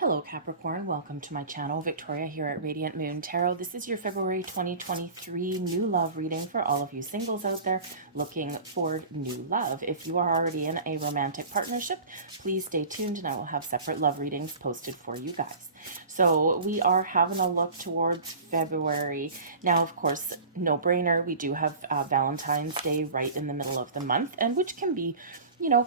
Hello Capricorn, welcome to my channel. Victoria here at Radiant Moon Tarot. This is your February 2023 new love reading for all of you singles out there looking for new love. If you are already in a romantic partnership, please stay tuned and I will have separate love readings posted for you guys. So we are having a look towards February. Now, of course, no brainer, we do have Valentine's Day right in the middle of the month, and which can be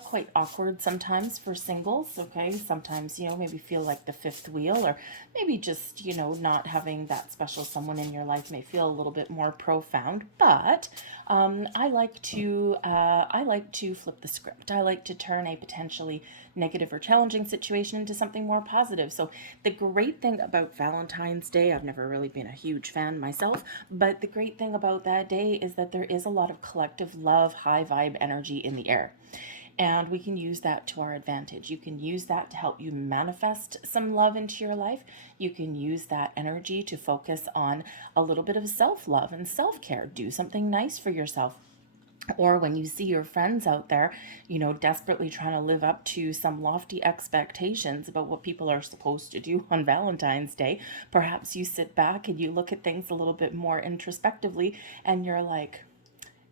quite awkward sometimes for singles, okay? Sometimes, maybe feel like the fifth wheel, or maybe just, not having that special someone in your life may feel a little bit more profound. But I like to flip the script. I like to turn a potentially negative or challenging situation into something more positive. So the great thing about Valentine's Day, I've never really been a huge fan myself, but the great thing about that day is that there is a lot of collective love, high vibe energy in the air. And we can use that to our advantage. You can use that to help you manifest some love into your life. You can use that energy to focus on a little bit of self-love and self-care. Do something nice for yourself. Or when you see your friends out there, desperately trying to live up to some lofty expectations about what people are supposed to do on Valentine's Day, perhaps you sit back and you look at things a little bit more introspectively and you're like,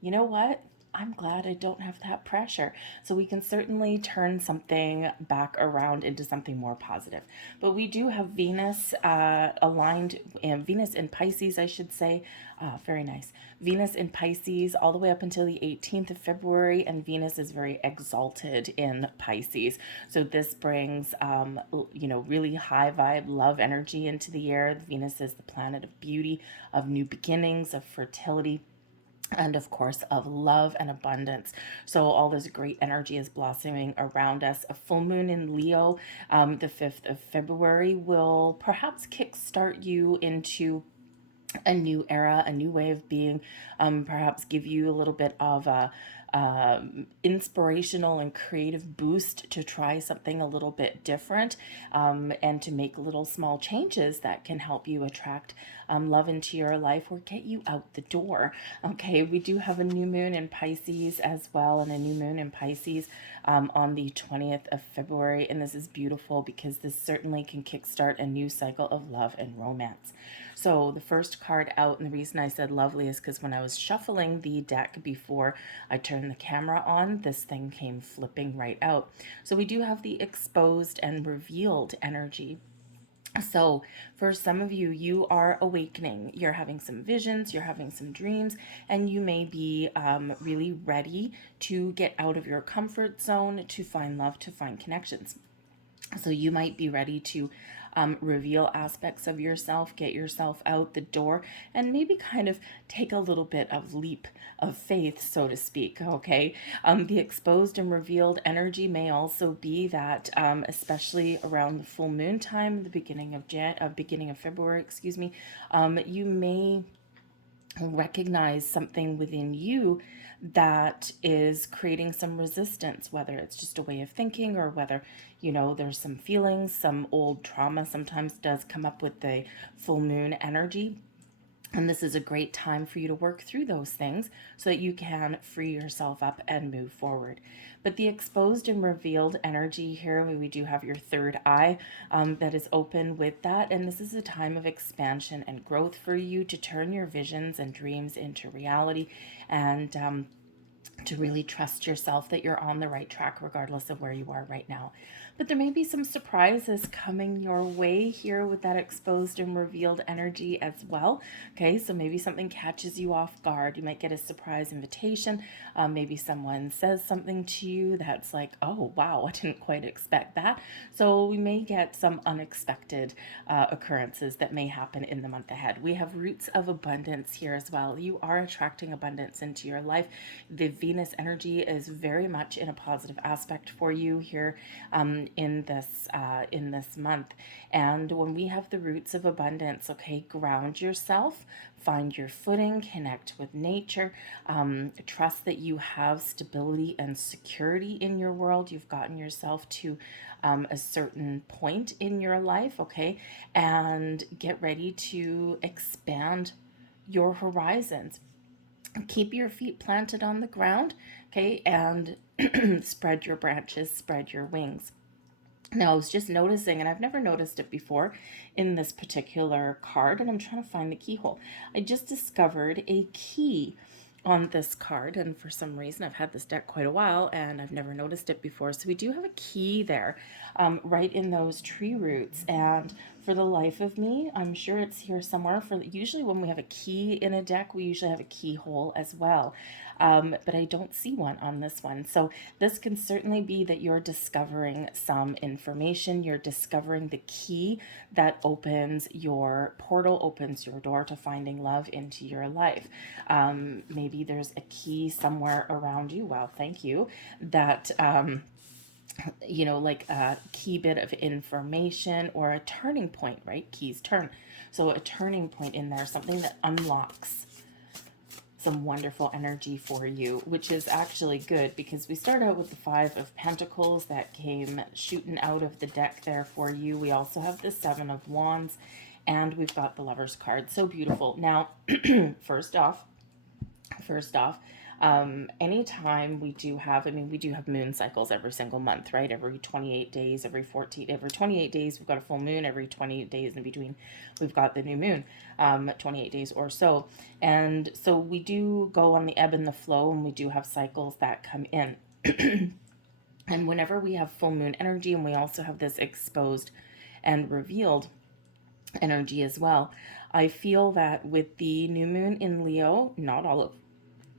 you know what? I'm glad I don't have that pressure. So we can certainly turn something back around into something more positive. But we do have Venus aligned, Venus in Pisces, I should say. Very nice. Venus in Pisces all the way up until the 18th of February, and Venus is very exalted in Pisces. So this brings, really high vibe, love energy into the air. Venus is the planet of beauty, of new beginnings, of fertility, and of course of love and abundance. So all this great energy is blossoming around us. A full moon in Leo, the 5th of February, will perhaps kickstart you into a new era, a new way of being, perhaps give you a little bit of a inspirational and creative boost to try something a little bit different, and to make little small changes that can help you attract love into your life or get you out the door. Okay, we do have a new moon in Pisces as well, and a new moon in Pisces on the 20th of February. And this is beautiful because this certainly can kickstart a new cycle of love and romance. So the first card out, and the reason I said lovely is because when I was shuffling the deck before I turned the camera on, this thing came flipping right out. So we do have the exposed and revealed energy. So for some of you, you are awakening. You're having some visions, you're having some dreams, and you may be really ready to get out of your comfort zone, to find love, to find connections. So you might be ready to reveal aspects of yourself, get yourself out the door, and maybe kind of take a little bit of leap of faith, so to speak. Okay. The exposed and revealed energy may also be that, especially around the full moon time, the beginning of February, excuse me, you may recognize something within you that is creating some resistance, whether it's just a way of thinking or whether, there's some feelings, some old trauma sometimes does come up with the full moon energy. And this is a great time for you to work through those things so that you can free yourself up and move forward. But the exposed and revealed energy here, we do have your third eye that is open with that. And this is a time of expansion and growth for you to turn your visions and dreams into reality, and to really trust yourself that you're on the right track regardless of where you are right now. But there may be some surprises coming your way here with that exposed and revealed energy as well. Okay, so maybe something catches you off guard. You might get a surprise invitation. Maybe someone says something to you that's like, oh, wow, I didn't quite expect that. So we may get some unexpected occurrences that may happen in the month ahead. We have roots of abundance here as well. You are attracting abundance into your life. The Venus energy is very much in a positive aspect for you here in this month. And when we have the roots of abundance, okay, ground yourself, find your footing, connect with nature, trust that you have stability and security in your world. You've gotten yourself to a certain point in your life, okay, and get ready to expand your horizons. Keep your feet planted on the ground, okay, and spread your branches, spread your wings. Now, I was just noticing, and I've never noticed it before in this particular card, and I'm trying to find the keyhole. I just discovered a key on this card, and for some reason, I've had this deck quite a while, and I've never noticed it before. So we do have a key there, right in those tree roots, and for the life of me, I'm sure it's here somewhere. Usually when we have a key in a deck, we usually have a keyhole as well. But I don't see one on this one. So this can certainly be that you're discovering some information. You're discovering the key that opens your portal, opens your door to finding love into your life. Maybe there's a key somewhere around you. Wow, thank you. That like a key bit of information or a turning point, right? Keys turn. So a turning point in there, something that unlocks some wonderful energy for you, which is actually good because we start out with the Five of Pentacles that came shooting out of the deck there for you. We also have the Seven of Wands, and we've got the Lover's card. So beautiful. Now, first off, anytime we do have, we do have moon cycles every single month, right? Every 28 days, every 28 days, we've got a full moon. Every 28 days in between, we've got the new moon, 28 days or so. And so we do go on the ebb and the flow, and we do have cycles that come in. And whenever we have full moon energy, and we also have this exposed and revealed energy as well, I feel that with the new moon in Leo, not all of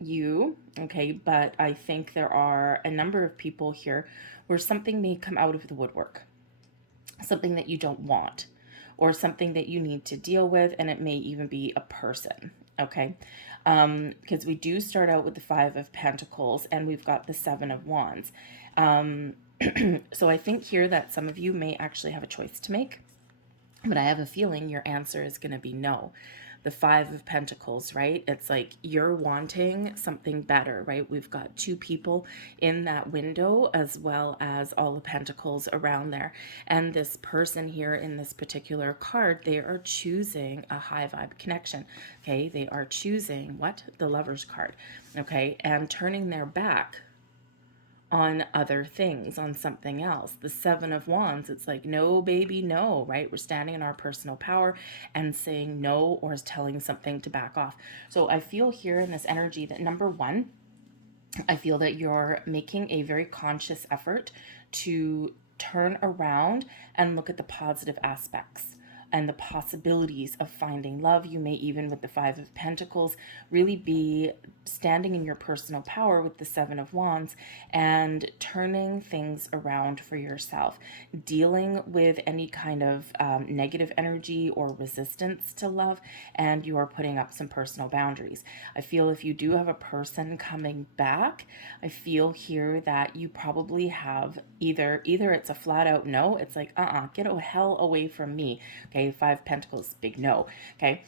you, okay, but I think there are a number of people here where something may come out of the woodwork, something that you don't want, or something that you need to deal with, and it may even be a person, okay? Because we do start out with the Five of Pentacles, and we've got the Seven of Wands. So I think here that some of you may actually have a choice to make, but I have a feeling your answer is going to be no. The Five of Pentacles, right? It's like you're wanting something better, right? We've got two people in that window as well as all the pentacles around there. And this person here in this particular card, they are choosing a high vibe connection, okay? They are choosing what? The Lover's card, okay? And turning their back on other things, on something else. The Seven of Wands, it's like, no, baby, no, right? We're standing in our personal power and saying no, or is telling something to back off. So I feel here in this energy that number one, I feel that you're making a very conscious effort to turn around and look at the positive aspects and the possibilities of finding love. You may even, with the Five of Pentacles, really be standing in your personal power with the Seven of Wands and turning things around for yourself, dealing with any kind of negative energy or resistance to love, and you are putting up some personal boundaries. I feel if you do have a person coming back, I feel here that you probably have either it's a flat out no, it's like get the hell away from me, okay? Five Pentacles, big no, okay?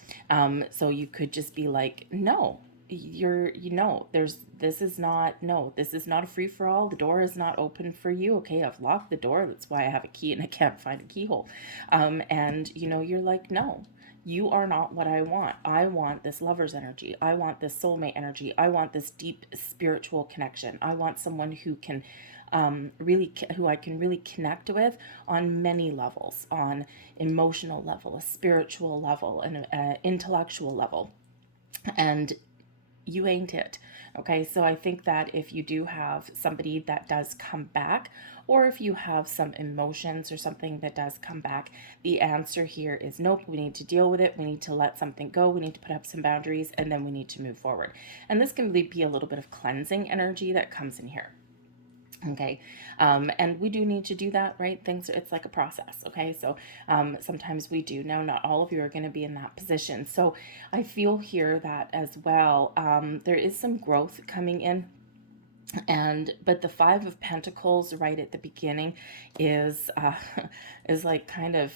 So you could just be like, no, this is not a free-for-all. The door is not open for you, okay? I've locked the door. That's why I have a key and I can't find a keyhole. And you're like, no, you are not what I want. I want this lover's energy. I want this soulmate energy. I want this deep spiritual connection. I want someone who can who I can really connect with on many levels, on emotional level, a spiritual level, and an intellectual level. And you ain't it. Okay, so I think that if you do have somebody that does come back, or if you have some emotions or something that does come back, the answer here is nope. We need to deal with it. We need to let something go. We need to put up some boundaries, and then we need to move forward. And this can be a little bit of cleansing energy that comes in here. Okay. And we do need to do that, right? It's like a process. Okay. So, sometimes we do. Now, not all of you are going to be in that position. So I feel here that as well, there is some growth coming in. But the Five of Pentacles right at the beginning is like kind of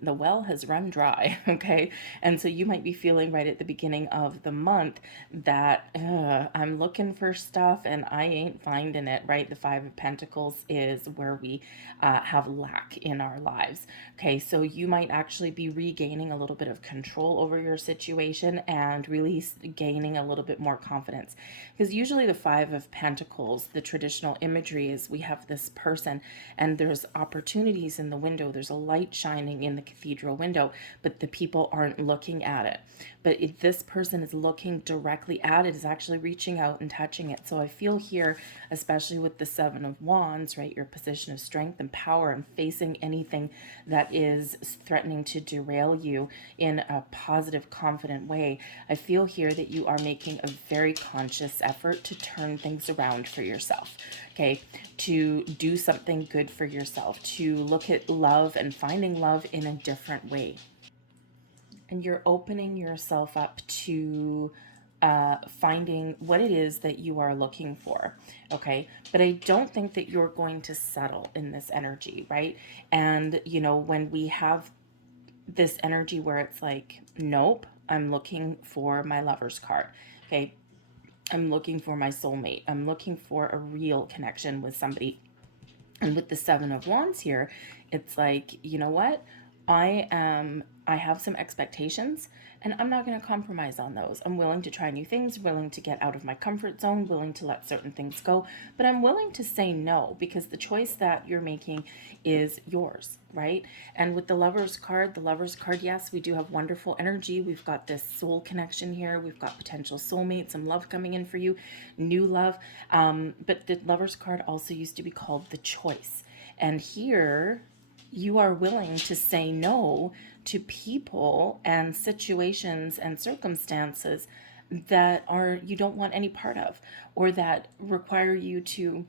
the well has run dry, okay? And so you might be feeling right at the beginning of the month that I'm looking for stuff and I ain't finding it, right? The Five of Pentacles is where we have lack in our lives, okay? So you might actually be regaining a little bit of control over your situation and really gaining a little bit more confidence, because usually the Five of Pentacles Pentacles, the traditional imagery is we have this person and there's opportunities in the window. There's a light shining in the cathedral window, but the people aren't looking at it. But if this person is looking directly at it, is actually reaching out and touching it. So I feel here, especially with the Seven of Wands, right, your position of strength and power and facing anything that is threatening to derail you in a positive, confident way. I feel here that you are making a very conscious effort to turn things around for yourself, okay? To do something good for yourself, to look at love and finding love in a different way. And you're opening yourself up to finding what it is that you are looking for, okay? But I don't think that you're going to settle in this energy, right? And, you know, when we have this energy where it's like, nope, I'm looking for my lover's card, okay? I'm looking for my soulmate. I'm looking for a real connection with somebody. And with the Seven of Wands here, it's like, you know what? I have some expectations and I'm not going to compromise on those. I'm willing to try new things, willing to get out of my comfort zone, willing to let certain things go, but I'm willing to say no because the choice that you're making is yours, right? And with the Lover's card, yes, we do have wonderful energy. We've got this soul connection here. We've got potential soulmates, some love coming in for you, new love. But the Lover's card also used to be called the choice. And here you are willing to say no to people and situations and circumstances that are you don't want any part of, or that require you to,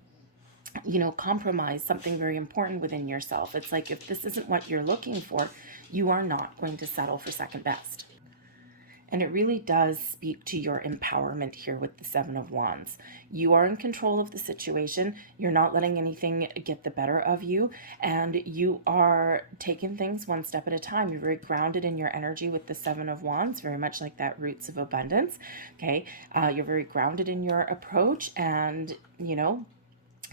you know, compromise something very important within yourself. It's like, if this isn't what you're looking for, you are not going to settle for second best. And it really does speak to your empowerment here with the Seven of Wands. You are in control of the situation. You're not letting anything get the better of you. And you are taking things one step at a time. You're very grounded in your energy with the Seven of Wands, very much like that roots of abundance. Okay. You're very grounded in your approach. And, you know,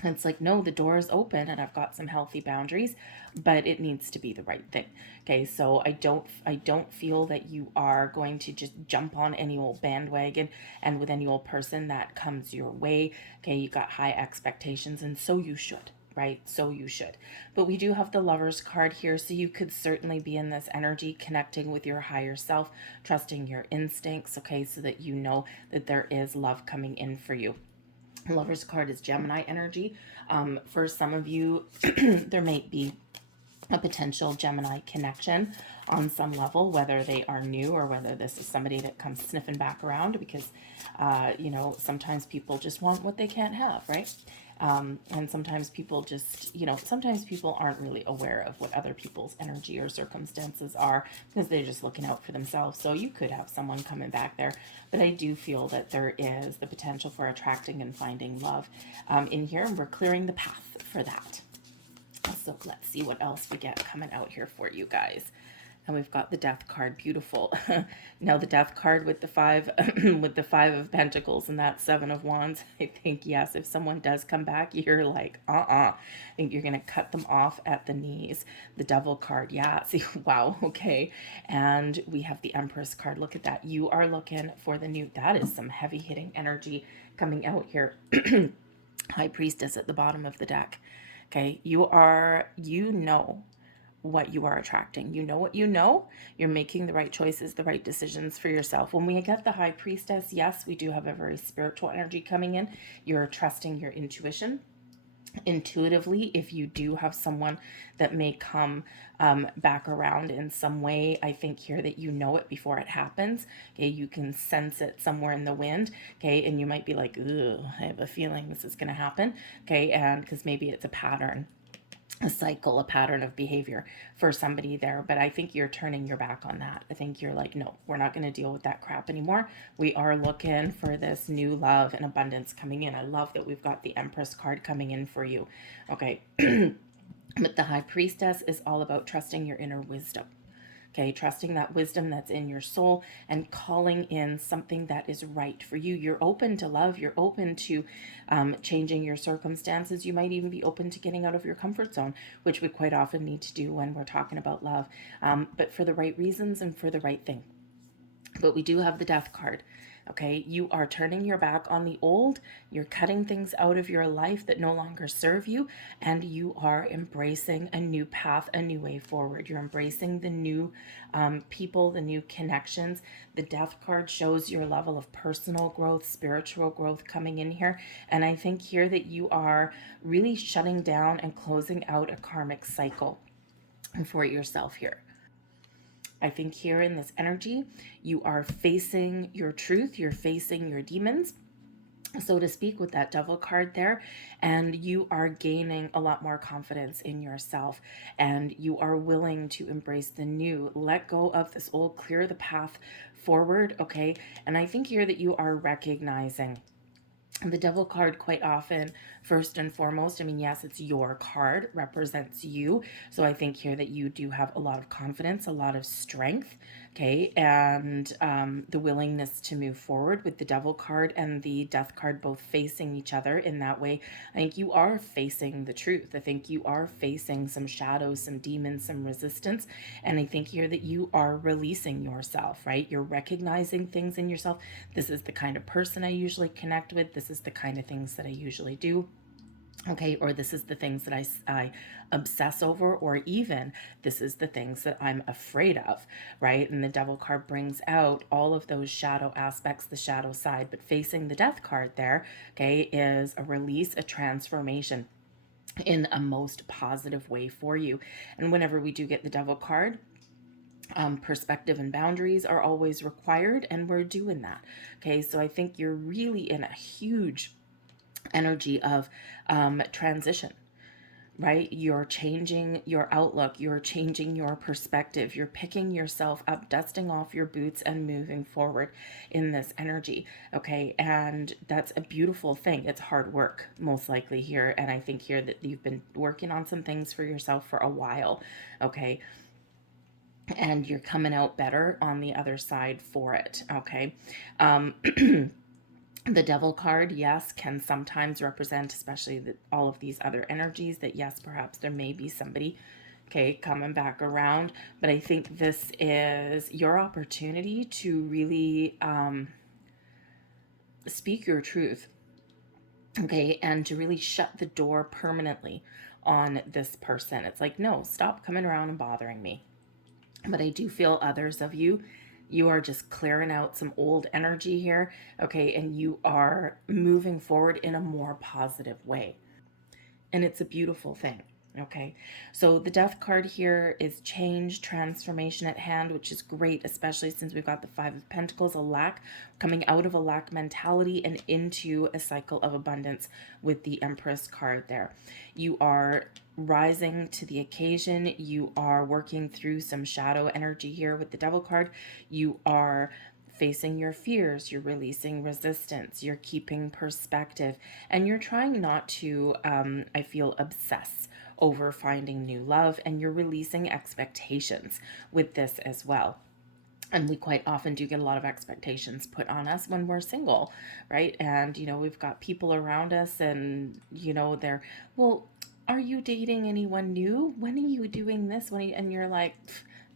it's like, no, the door is open and I've got some healthy boundaries, but it needs to be the right thing. Okay, so I don't feel that you are going to just jump on any old bandwagon and with any old person that comes your way. Okay, you got high expectations, and so you should, right? So you should. But we do have the Lover's card here, so you could certainly be in this energy, connecting with your higher self, trusting your instincts, okay, so that you know that there is love coming in for you. Lover's card is Gemini energy. For some of you, there might be a potential Gemini connection on some level, whether they are new or whether this is somebody that comes sniffing back around because, you know, sometimes people just want what they can't have, right? And sometimes people just, you know, sometimes people aren't really aware of what other people's energy or circumstances are because they're just looking out for themselves. So you could have someone coming back there. But I do feel that there is the potential for attracting and finding love in here. And we're clearing the path for that. So let's see what else we get coming out here for you guys. And we've got the Death card, beautiful. Now the Death card with the five, with the Five of Pentacles and that Seven of Wands. I think, yes, if someone does come back, you're like, I think you're gonna cut them off at the knees. The Devil card, yeah, see, wow, okay. And we have the Empress card. Look at that. You are looking for the new, that is some heavy hitting energy coming out here. High Priestess at the bottom of the deck. Okay, you know what you are attracting. You know what you know. You're making the right choices, the right decisions for yourself. When we get the High Priestess, yes, we do have a very spiritual energy coming in. You're trusting your intuition. Intuitively, if you do have someone that may come back around in some way, I think here that you know it before it happens. Okay, you can sense it somewhere in the wind. Okay, and you might be like, "Ooh, I have a feeling this is going to happen." Okay, and because maybe it's a pattern, a cycle, a pattern of behavior for somebody there. But I think you're turning your back on that. I think you're like, no, we're not going to deal with that crap anymore. We are looking for this new love and abundance coming in. I love that we've got the Empress card coming in for you. Okay. But the High Priestess is all about trusting your inner wisdom. Okay, trusting that wisdom that's in your soul and calling in something that is right for you. You're open to love. You're open to changing your circumstances. You might even be open to getting out of your comfort zone, which we quite often need to do when we're talking about love, but for the right reasons and for the right thing. But we do have the Death card. Okay, you are turning your back on the old, you're cutting things out of your life that no longer serve you, and you are embracing a new path, a new way forward. You're embracing the new people, the new connections. The Death card shows your level of personal growth, spiritual growth coming in here. And I think here that you are really shutting down and closing out a karmic cycle for yourself here. I think here in this energy, you are facing your truth, you're facing your demons, so to speak, with that devil card there, and you are gaining a lot more confidence in yourself, and you are willing to embrace the new, let go of this old, clear the path forward. Okay, and I think here that you are recognizing the devil card quite often, first and foremost, I mean, yes, it's your card, represents you. So I think here that you do have a lot of confidence, a lot of strength, okay, and the willingness to move forward with the devil card and the death card both facing each other in that way. I think you are facing the truth. I think you are facing some shadows, some demons, some resistance. And I think here that you are releasing yourself, right? You're recognizing things in yourself. This is the kind of person I usually connect with. This is the kind of things that I usually do. Okay, or this is the things that I obsess over, or even this is the things that I'm afraid of, right? And the devil card brings out all of those shadow aspects, the shadow side, but facing the death card there, okay, is a release, a transformation in a most positive way for you. And whenever we do get the devil card, perspective and boundaries are always required, and we're doing that. Okay, so I think you're really in a huge energy of transition, right? You're changing your outlook, you're changing your perspective, you're picking yourself up, dusting off your boots, and moving forward in this energy. Okay, and that's a beautiful thing. It's hard work, most likely here, and I think here that you've been working on some things for yourself for a while. Okay, and you're coming out better on the other side for it. Okay. The devil card, yes, can sometimes represent, especially all of these other energies, that yes, perhaps there may be somebody, okay, coming back around. But I think this is your opportunity to really speak your truth, okay, and to really shut the door permanently on this person. It's like, no, stop coming around and bothering me. But I do feel others of you, you are just clearing out some old energy here, okay, and you are moving forward in a more positive way. And it's a beautiful thing. Okay, so the death card here is change, transformation at hand, which is great, especially since we've got the Five of Pentacles, a lack, coming out of a lack mentality and into a cycle of abundance with the Empress card there. You are rising to the occasion. You are working through some shadow energy here with the Devil card. You are facing your fears, you're releasing resistance, you're keeping perspective, and you're trying not to, I feel, obsess over finding new love, and you're releasing expectations with this as well. And we quite often do get a lot of expectations put on us when we're single, right? And, we've got people around us and, they're, well, are you dating anyone new? When are you doing this? And you're like,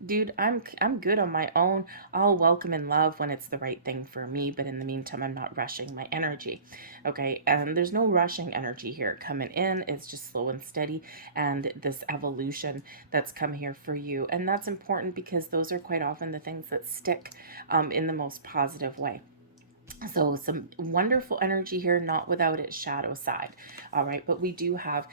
dude, I'm good on my own. I'll welcome and love when it's the right thing for me, but in the meantime, I'm not rushing my energy. Okay, and there's no rushing energy here coming in. It's just slow and steady, and this evolution that's come here for you. And that's important because those are quite often the things that stick in the most positive way. So some wonderful energy here, not without its shadow side. All right, but we do have,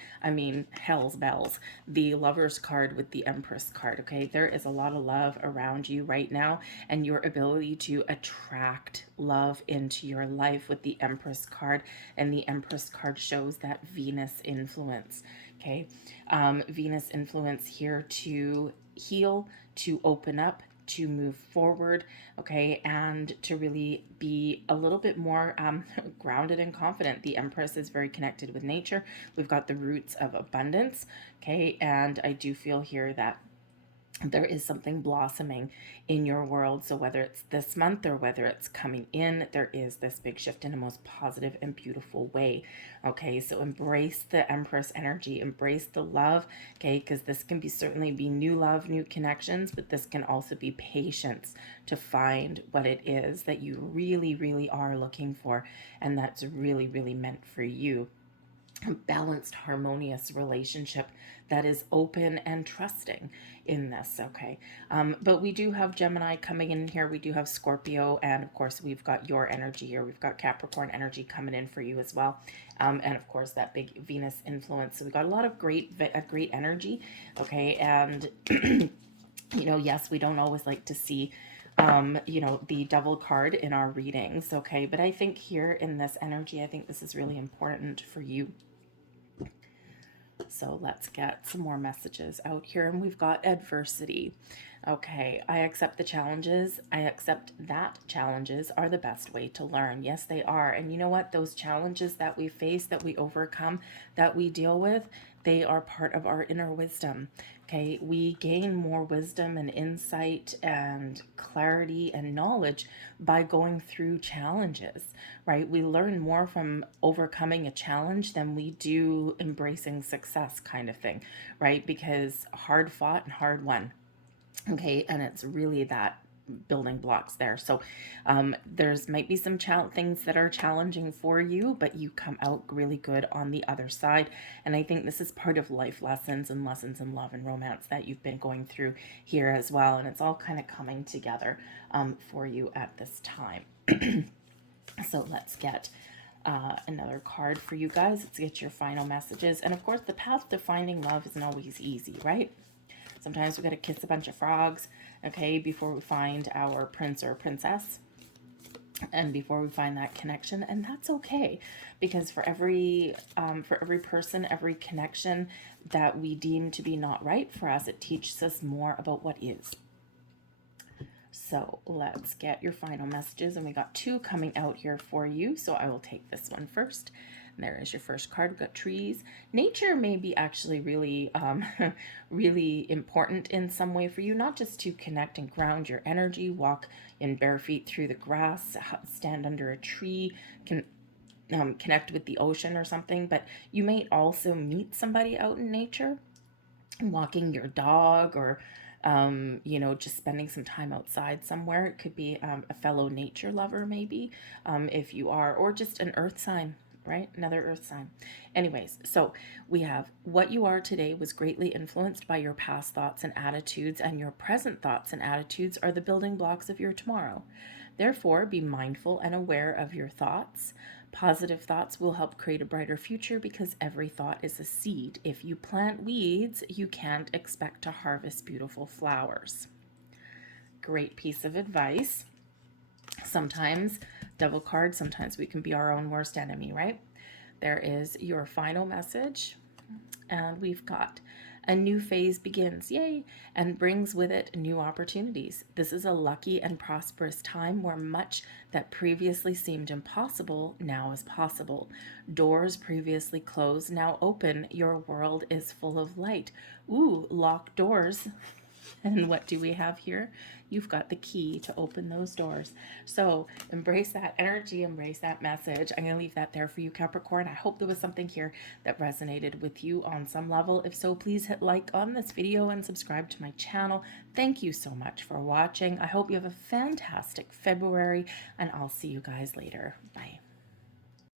hell's bells, the Lovers card with the Empress card. Okay, there is a lot of love around you right now, and your ability to attract love into your life with the Empress card. And the Empress card shows that Venus influence. Okay, Venus influence here to heal, to open up, to move forward, okay, and to really be a little bit more grounded and confident. The Empress is very connected with nature. We've got the roots of abundance, okay, and I do feel here that There is something blossoming in your world. So whether it's this month or whether it's coming in, there is this big shift in a most positive and beautiful way. Okay, so embrace the Empress energy, embrace the love. Okay, because this can be certainly be new love, new connections, but this can also be patience to find what it is that you really, really are looking for, and that's really, really meant for you. A balanced, harmonious relationship that is open and trusting in this. Okay, but we do have Gemini coming in here, we do have Scorpio, and of course we've got your energy here, we've got Capricorn energy coming in for you as well, and of course that big Venus influence. So we've got a lot of great energy. Okay, and you know, yes, we don't always like to see you know, the double card in our readings. Okay, but I think here in this energy, I think this is really important for you. So let's get some more messages out here. And we've got adversity. Okay, I accept the challenges. I accept that challenges are the best way to learn. Yes, they are. And you know what? Those challenges that we face, that we overcome, that we deal with, they are part of our inner wisdom. Okay, we gain more wisdom and insight and clarity and knowledge by going through challenges, right? We learn more from overcoming a challenge than we do embracing success, kind of thing, right? Because hard fought and hard won. Okay, and it's really that building blocks there. So there's might be some things that are challenging for you, but you come out really good on the other side. And I think this is part of life lessons and lessons in love and romance that you've been going through here as well. And it's all kind of coming together for you at this time. So let's get another card for you guys. Let's get your final messages. And of course, the path to finding love isn't always easy, right? Sometimes we got to kiss a bunch of frogs, okay, before we find our prince or princess, and before we find that connection. And that's okay, because for every person, every connection that we deem to be not right for us, it teaches us more about what is. So let's get your final messages, and we got 2 coming out here for you. So I will take this one first. There is your first card. We've got trees. Nature may be actually really, really important in some way for you, not just to connect and ground your energy, walk in bare feet through the grass, stand under a tree, connect with the ocean or something, but you may also meet somebody out in nature, walking your dog, or you know, just spending some time outside somewhere. It could be a fellow nature lover, maybe, if you are, or just an earth sign, right? Another earth sign. Anyways, so we have what you are today was greatly influenced by your past thoughts and attitudes, and your present thoughts and attitudes are the building blocks of your tomorrow. Therefore, be mindful and aware of your thoughts. Positive thoughts will help create a brighter future, because every thought is a seed. If you plant weeds, you can't expect to harvest beautiful flowers. Great piece of advice. Sometimes, devil card, sometimes we can be our own worst enemy, right? There is your final message. And we've got a new phase begins, yay, and brings with it new opportunities. This is a lucky and prosperous time where much that previously seemed impossible now is possible. Doors previously closed now open. Your world is full of light. Ooh, locked doors. And what do we have here? You've got the key to open those doors. So embrace that energy, embrace that message. I'm going to leave that there for you, Capricorn. I hope there was something here that resonated with you on some level. If so, please hit like on this video and subscribe to my channel. Thank you so much for watching. I hope you have a fantastic February, and I'll see you guys later. Bye.